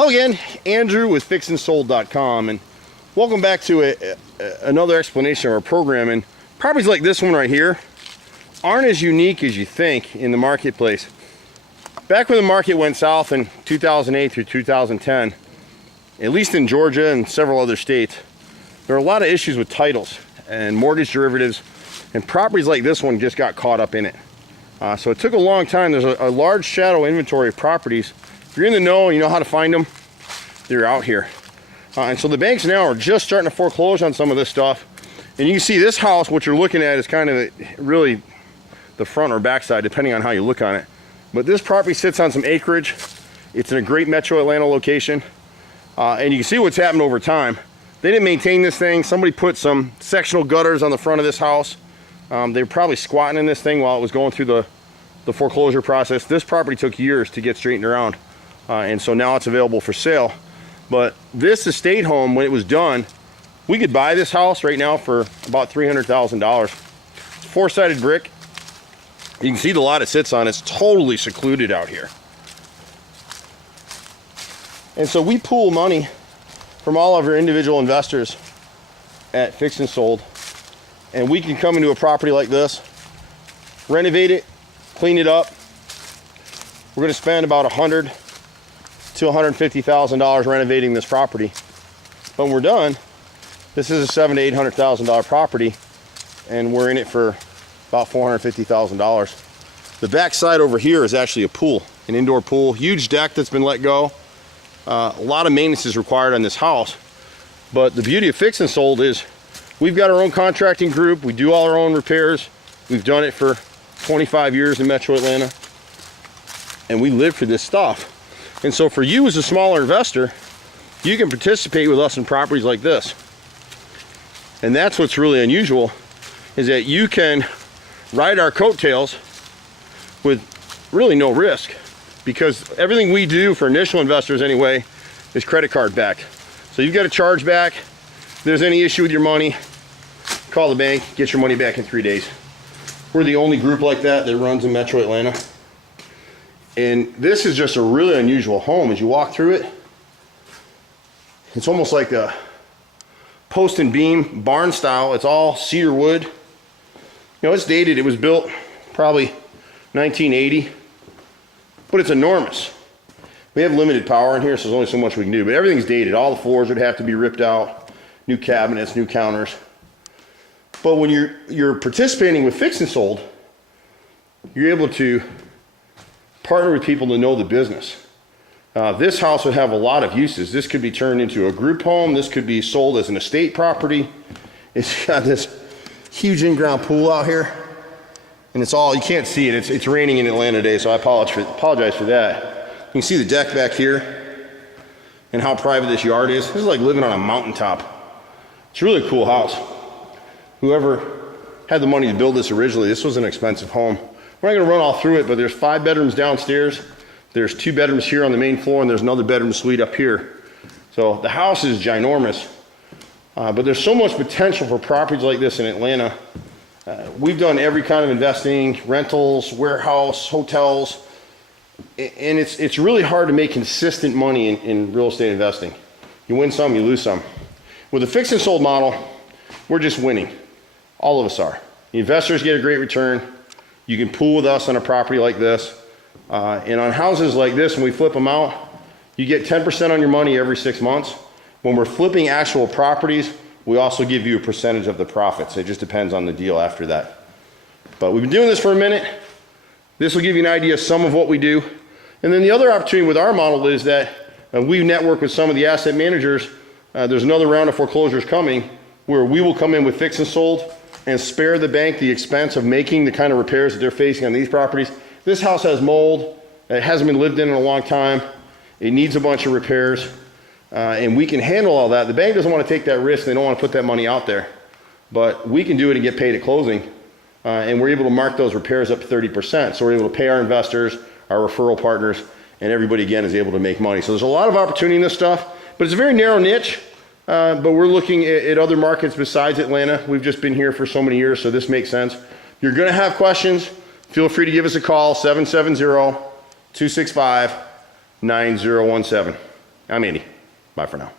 Hello again, Andrew with fixandsold.com, and welcome back to another explanation of our program. And properties like this one right here aren't as unique as you think in the marketplace. Back when the market went south in 2008 through 2010, at least in Georgia and several other states, there were a lot of issues with titles and mortgage derivatives, and properties like this one just got caught up in it. So it took a long time. There's a large shadow inventory of properties. If you're in the know and you know how to find them, they're out here. And so the banks now are just starting to foreclose on some of this stuff. And you can see this house, what you're looking at is kind of really the front or back side, depending on how you look on it. But this property sits on some acreage. It's in a great metro Atlanta location. And you can see what's happened over time. They didn't maintain this thing. Somebody put some sectional gutters on the front of this house. They were probably squatting in this thing while it was going through the foreclosure process. This property took years to get straightened around. And so now it's available for sale. But this estate home, when it was done, we could buy this house right now for about $300,000. Four-sided brick. You can see the lot it sits on. It's totally secluded out here. And so we pool money from all of our individual investors at Fix and Sold. And we can come into a property like this, renovate it, clean it up. We're going to spend about $100,000 to $150,000 renovating this property. But when we're done, this is a $700,000 to $800,000 property, and we're in it for about $450,000. The back side over here is actually a pool, an indoor pool, huge deck that's been let go. A lot of maintenance is required on this house. But the beauty of Fix and Sold is we've got our own contracting group. We do all our own repairs. We've done it for 25 years in metro Atlanta, and we live for this stuff. And so for you as a smaller investor, you can participate with us in properties like this. And that's what's really unusual, is that you can ride our coattails with really no risk, because everything we do for initial investors anyway is credit card backed. So you've got a charge back. If there's any issue with your money, call the bank, get your money back in 3 days. We're the only group like that runs in metro Atlanta. And this is just a really unusual home. As you walk through it, it's almost like a post and beam barn style. It's all cedar wood. You know, it's dated. It was built probably 1980, but it's enormous. We have limited power in here, so there's only so much we can do, but everything's dated. All the floors would have to be ripped out, new cabinets, new counters. But when you're participating with Fix and Sold, you're able to partner with people to know the business. This house would have a lot of uses. This could be turned into a group home. This could be sold as an estate property. It's got this huge in-ground pool out here, and it's all, you can't see it. It's raining in Atlanta today, so I apologize for that. You can see the deck back here and how private this yard is. This is like living on a mountaintop. It's really a cool house. Whoever had the money to build this originally, this was an expensive home. We're not going to run all through it, but there's 5 bedrooms downstairs. There's 2 bedrooms here on the main floor, and there's another bedroom suite up here. So the house is ginormous. But there's so much potential for properties like this in Atlanta. We've done every kind of investing, rentals, warehouse, hotels, and it's really hard to make consistent money in real estate investing. You win some, you lose some. With the Fix and Sold model, we're just winning. All of us are. The investors get a great return. You can pool with us on a property like this. And on houses like this, when we flip them out, you get 10% on your money every 6 months. When we're flipping actual properties, we also give you a percentage of the profits. It just depends on the deal after that. But we've been doing this for a minute. This will give you an idea of some of what we do. And then the other opportunity with our model is that we network with some of the asset managers. There's another round of foreclosures coming where we will come in with Fix and Sold and spare the bank the expense of making the kind of repairs that they're facing on these properties. This house has mold. It hasn't been lived in a long time. It needs a bunch of repairs. And we can handle all that. The bank doesn't want to take that risk. They don't want to put that money out there. But we can do it and get paid at closing. And we're able to mark those repairs up to 30%. So we're able to pay our investors, our referral partners, and everybody, again, is able to make money. So there's a lot of opportunity in this stuff. But it's a very narrow niche. But we're looking at other markets besides Atlanta. We've just been here for so many years, so this makes sense. You're going to have questions. Feel free to give us a call, 770-265-9017. I'm Andy. Bye for now.